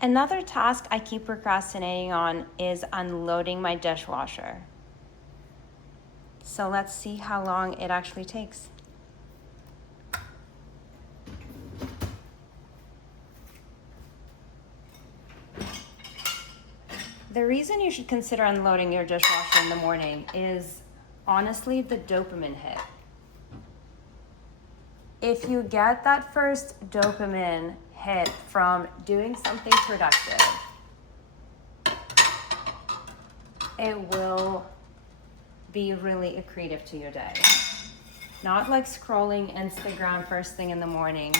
Another task I keep procrastinating on is unloading my dishwasher. So let's see how long it actually takes. The reason you should consider unloading your dishwasher in the morning is honestly the dopamine hit. If you get that first dopamine hit from doing something productive, it will be really accretive to your day. Not like scrolling Instagram first thing in the morning,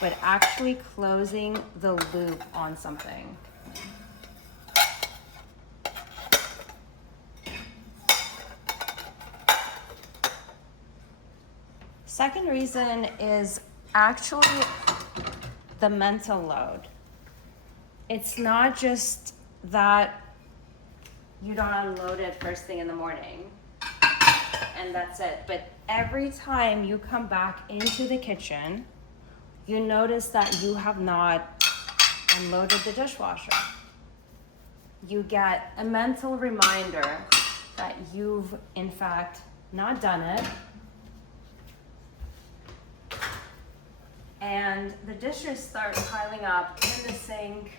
but actually closing the loop on something. Second reason is actually the mental load. It's not just that you don't unload it first thing in the morning and that's it, but every time you come back into the kitchen, you notice that you have not unloaded the dishwasher. You get a mental reminder that you've in fact not done it, and the dishes start piling up in the sink,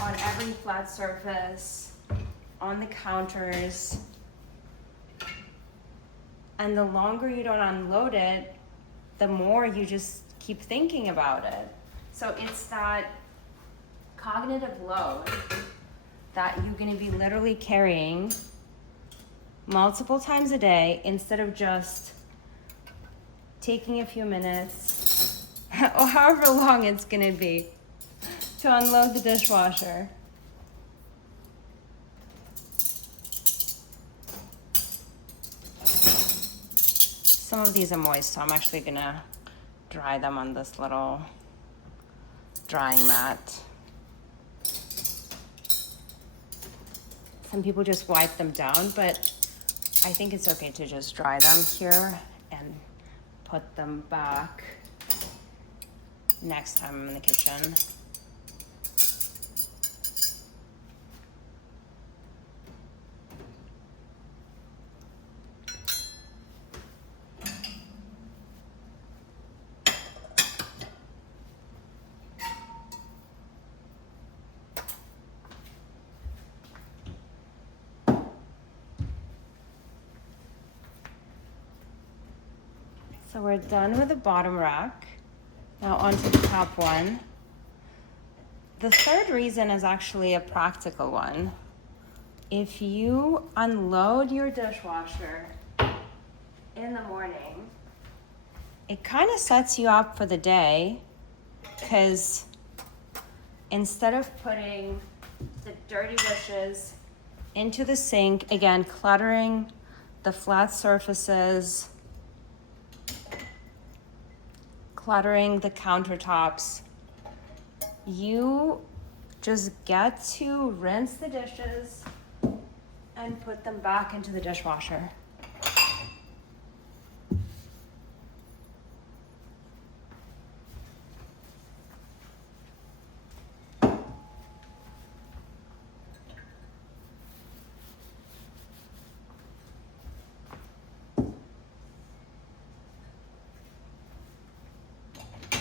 on every flat surface, on the counters. And the longer you don't unload it, the more you just keep thinking about it. So it's that cognitive load that you're gonna be literally carrying multiple times a day instead of just taking a few minutes or however long it's gonna be to unload the dishwasher. Some of these are moist, so I'm actually gonna dry them on this little drying mat. Some people just wipe them down, but I think it's okay to just dry them here and put them back next time I'm in the kitchen. So we're done with the bottom rack. Now onto the top one. The third reason is actually a practical one. If you unload your dishwasher in the morning, it kind of sets you up for the day, because instead of putting the dirty dishes into the sink, again, cluttering the flat surfaces, cluttering the countertops, you just get to rinse the dishes and put them back into the dishwasher.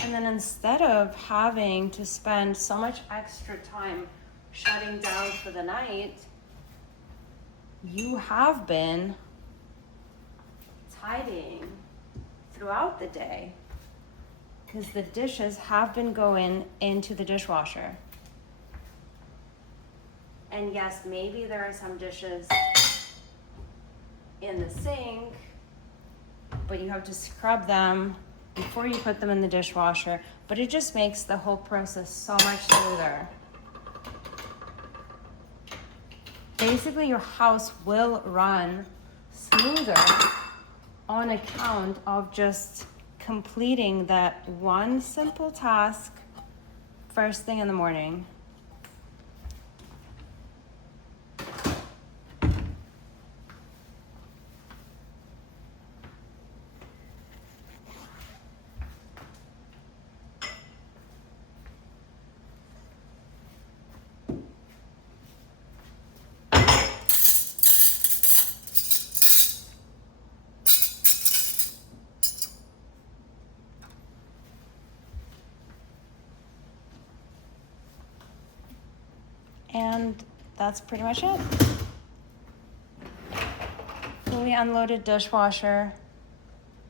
And then instead of having to spend so much extra time shutting down for the night, you have been tidying throughout the day because the dishes have been going into the dishwasher. And yes, maybe there are some dishes in the sink, but you have to scrub them before you put them in the dishwasher, but it just makes the whole process so much smoother. Basically, your house will run smoother on account of just completing that one simple task first thing in the morning. And that's pretty much it. Fully unloaded dishwasher,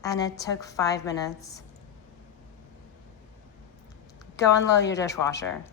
and it took 5 minutes. Go unload your dishwasher.